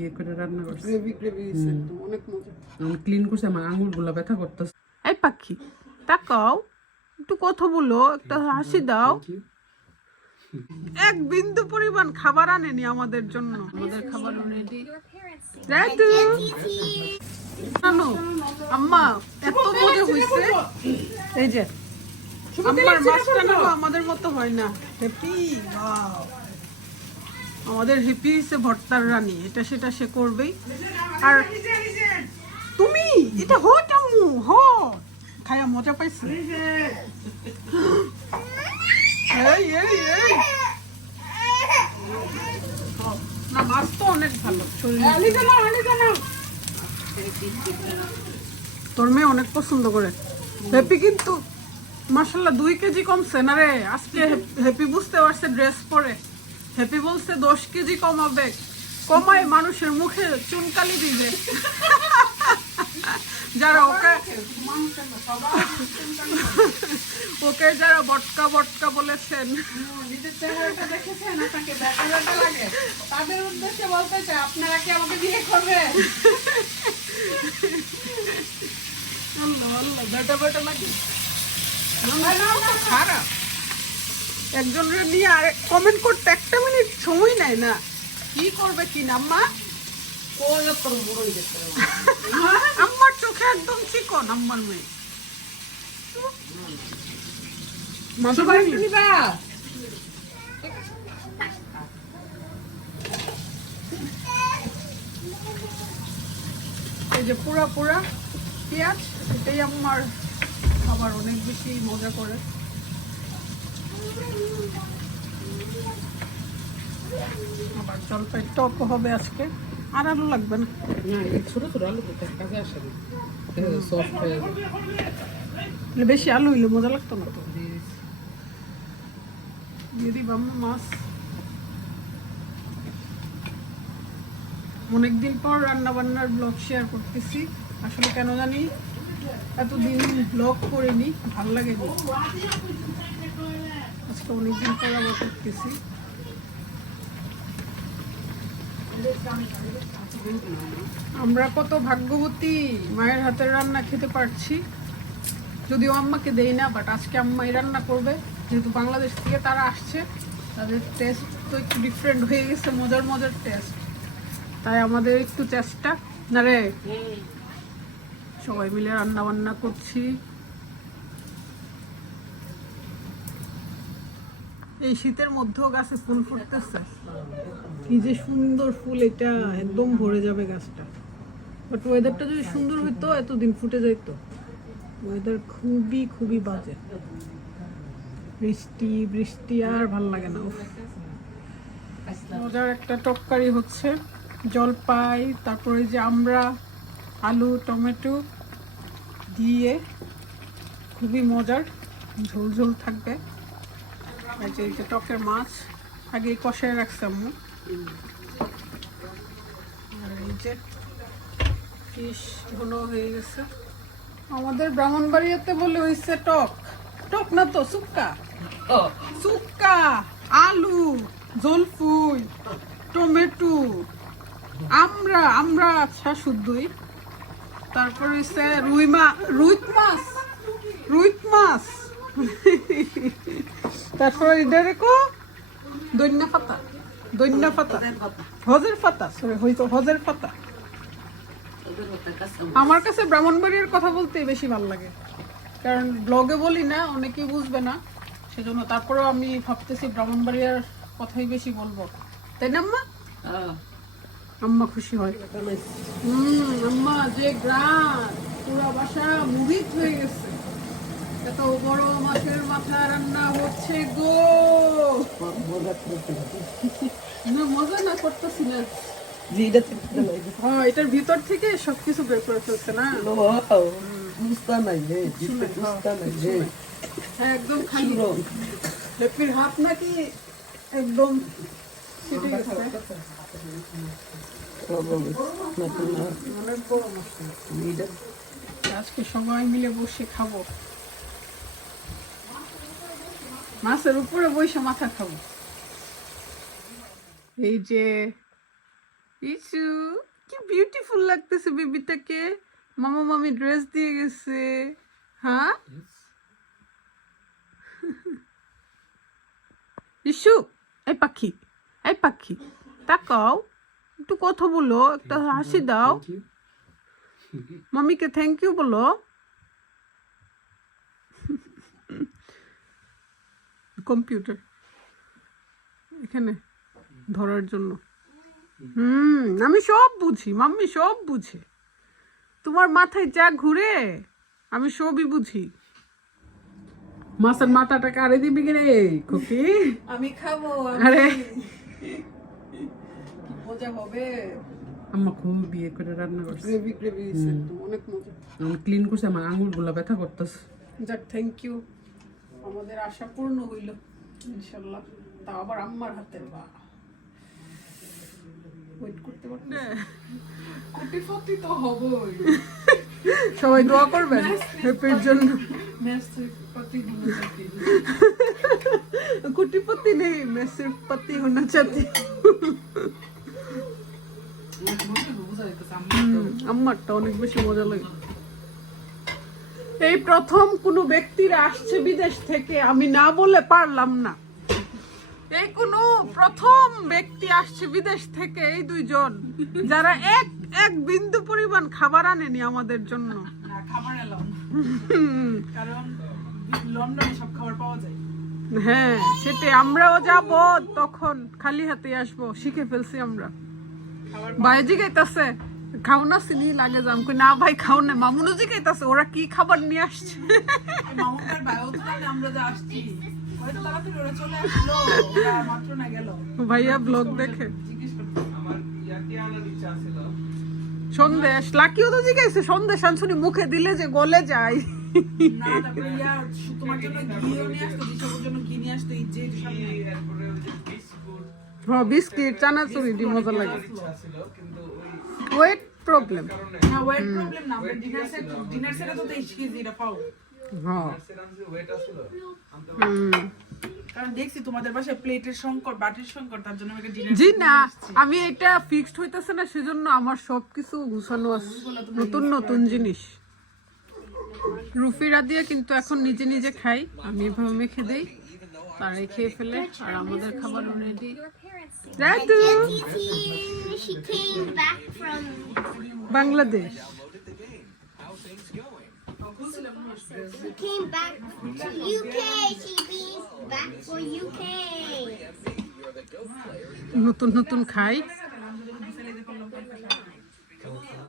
ইয়ে করে রান্না করছে, গ্রেভি একদম অনেক মজা। ক্লিন করছে, আমার আঙুলগুলো ব্যথা করতেছে। এই পাখি তাকাও, একটু কথা বলো, একটা হাসি দাও। এক বিন্দু পরিমাণ খাবার আনেনি আমাদের জন্য। আমাদের খাবার রেডি। জানো আম্মা এত মজা হয়েছে। এই যে আম্মার মাছটা না আমাদের মতো হয় না। হ্যাপি, ওয়াও, আমাদের হ্যাপি হচ্ছে ভর্তার রানী, এটা সেটা সে করবেই। আর তুমি এটা হট আম্মু, হট খায়া মজা পাইছি। এই এই এই না, মাছ তো অনেক ভালো শরীর। তোর মেয়ে অনেক পছন্দ করে। হ্যাপি কিন্তু মাশাআল্লাহ 2 কেজি কমছে না রে আজকে। হ্যাপি বুঝতে পারছে ড্রেস পরে। হ্যাপি বলছে 10 কেজি কমাবে, কমায় মানুষের মুখে চুনকালি দিবে। যারা ওকে যারা বটকা বটকা বলেছেন, নিজের চেহারাটা দেখেছেন, আপনাকে ব্যাপারটা লাগে, তাদের উদ্দেশ্যে বলতে চাই আপনারা কি আমাকে বিয়ে করবেন? আল্লাহ আল্লাহ, বেটা বেটা নাকি খারাপ। একজনের নিয়ে আর কমেন্ট করতে 1 মিনিট সময় নেয় না, কি করবে কি না। আম্মা আম্মার চোখে একদম চিকন, আম্মার মেয়ে। এই যে পুরা পুরা পেঁয়াজ, এটাই আমার খাবার অনেক বেশি মজা করে। আবার জলপাই টক হবে আজকে, আর আলু লাগবে না। ছোট ছোট আলু তো কাজে আসে না, সফট হয়ে যায়। বেশি আলু হইলে মজা লাগতো না তো। দিয়ে দিবা মাছ। অনেকদিন পর রান্না বান্নার ব্লগ শেয়ার করতেছি। আসলে কেন জানি এতদিন ব্লগ করিনি, ভাল লাগেনি। আজকে অনেকদিন পর আবার করতেছি। আমরা কত ভাগ্যবতী, মায়ের হাতের রান্না খেতে পারছি। যদিও আম্মাকে দেই না, বাট আজকে আম্মাই রান্না করবে। যেহেতু বাংলাদেশ থেকে তারা আসছে, তাদের টেস্ট তো একটু ডিফারেন্ট হয়ে গেছে, মজার মজার টেস্ট। তাই আমাদের একটু চেষ্টা না রে, সবাই মিলে রান্না বান্না করছি। এই শীতের মধ্যেও গাছে ফুল ফুটতেছে, কি যে সুন্দর ফুল, এটা একদম ভরে যাবে গাছটা। বাট ওয়েদারটা যদি সুন্দর হইতো এতদিন ফুটে যাইতো। ওয়েদার খুবই খুবই বাজে, বৃষ্টি বৃষ্টি আর ভাল লাগে না। মজার একটা তরকারি হচ্ছে, জলপাই, তারপরে যে আমরা আলু টমেটো দিয়ে, খুবই মজার, ঝোল ঝোল থাকবে। এই যে টকের মাছ আগে কষায় রাখছি আম্মু। আর এই যে ফিশ ঘন হয়ে গেছে। আমাদের ব্রাহ্মণবাড়িয়াতে বলে হয়েছে টক, টক না তো সুক্কা, সুক্কা, আলু, জলফুই, টমেটো, আমরা আমরা আচ্ছা শুদ্ধই। তারপর হচ্ছে রুইত মাছ, রুইত মাছ। তারপর এটা রেখো দৈন্যা পাতা, দৈন্যা পাতা, হজের পাতা, সরি হয়তো হজের পাতা। আমার কাছে ব্রাহ্মণবাড়িয়ার কথা বলতে বেশি ভালো লাগে, কারণ ব্লগে বলি না, অনেকেই বুঝবে না, সেজন্য। তারপরেও আমি ভাবতেছি ব্রাহ্মণবাড়িয়ার কথাই বেশি বলবো, তাই না আম্মা? আম্মা খুশি হয়। আম্মা যে গ্রাম, পুরো বাসা মুভিত হয়ে গেছে। এত বড় মাছের মাথা রান্না হচ্ছে গো। মজা না করতেছি না, এটার ভিতর থেকে সবকিছু বের করে ফেলছে না। হ্যাঁ একদম খালি। লেপির হাত নাকি একদম ছিটে গেছে। অনেক বড় মশলা, আজকে সবাই মিলে বসে খাবো, মাছের উপরে বসে মাথা খাবো। এই যে ইসু কি বিউটিফুল লাগতেছে বেবিটাকে। মামা মামি ড্রেস দিয়ে গেছে। হ্যাঁ ইসু, এই পাখি তাকাও, একটু কথা বলো, একটা হাসি দাও, মামিকে থ্যাংক ইউ বলো। কম্পিউটার এখানে ধরার জন্য। আমি সব বুঝি, মাম্মি সব বুঝে। তোমার মাথায় যা ঘুরে আমি সবই বুঝি। মাছের মাথাটা কারে দিবি রে খুকি? আমি খাবো। আরে কি মজা হবে। আম্মা খুব বিয়ে করে রান্না করছে, গ্রেভি অনেক মজা। আমি ক্লিন করছি, আমার আঙুল গুলা ব্যথা করতেছে। যাক থ্যাংক ইউ, আমাদের আশা পূর্ণ হইল ইনশাল্লাহ। তা আবার আম্মার হাতের। বা ওয়েট করতে পারতে। কোটিপতি তো হবই। সবাই দোয়া করবেন হ্যাপির জন্য। মেসের পতি হোনা চাহতি। কোটিপতি নেই, মেসের পতি হোনা চাহতি। আম্মারটা অনেক বেশি মজা লাগে। এই প্রথম কোনো ব্যক্তিরা আসছে বিদেশ থেকে, আমি না বলে পারলাম না। এই কোন প্রথম ব্যক্তি আসছে বিদেশ থেকে, এই দুইজন যারা এক বিন্দু পরিমাণ খাবার আনেনি আমাদের জন্য। খাবার এলাম কারণ লন্ডনে সব খাবার পাওয়া যায়। হ্যাঁ সেটাই, আমরাও যাব তখন খালি হাতে আসবো, শিখে ফেলছি আমরা। ভাইজি গাইতাছে খাও না চিনি লাগে যাম, কই না ভাই খাও না। মামুনও জি গাইতাছে ওরা কি খাবার নিয়ে আসছে। মামুনের ভাইও তো জানে আমরা যা আসছি। হয়তো তাড়াতাড়ি ওরা চলে আসলো, ওরা মাত্র না গেল। ভাইয়া ব্লগ দেখে জিজ্ঞেস করতে আমার ইয়াতে আনার ইচ্ছা ছিল। সন্দেশ লাকিও তো জিগাইছে সন্দেশ আনছুনি মুখে দিলে যে গলে যায়। না, তারপরে তোমার জন্য ঘিও নিয়ে আসতো, দিশার জন্য ঘি নিয়ে আসতো, এই যে সামনে। এরপরে ওই যে বিস্কুট হ্যাঁ বিস্কিট চানাচুরি দি মজা লাগে। আনার ইচ্ছা ছিল, কিন্তু ওই ওয়েট প্রবলেম। না ওয়েট প্রবলেম না, আমরা ডিনার সেটে তো 23 কেজি এটা পাও। হ্যাঁ সেরামসে ওয়েট আছিল আনতে কারণ দেখছি তোমাদের বাসায় প্লেটের সংকট, বাটির সংকট, তার জন্য আমাকে ডিনার জি না, আমি এটা ফিক্সড হইতেছে না, সেজন্য আমার সবকিছু গুছানো আছে, নতুন নতুন জিনিস। রুফিরা দিয়ে কিন্তু এখন নিজে নিজে খাই, আমি এভাবে মেখে দেই, তারাই খেয়ে ফেলে, আর আমাদের খাবার ready. Ratu She came back from Bangladesh. she came back to UK. She been back for UK. নতুন নতুন খাই,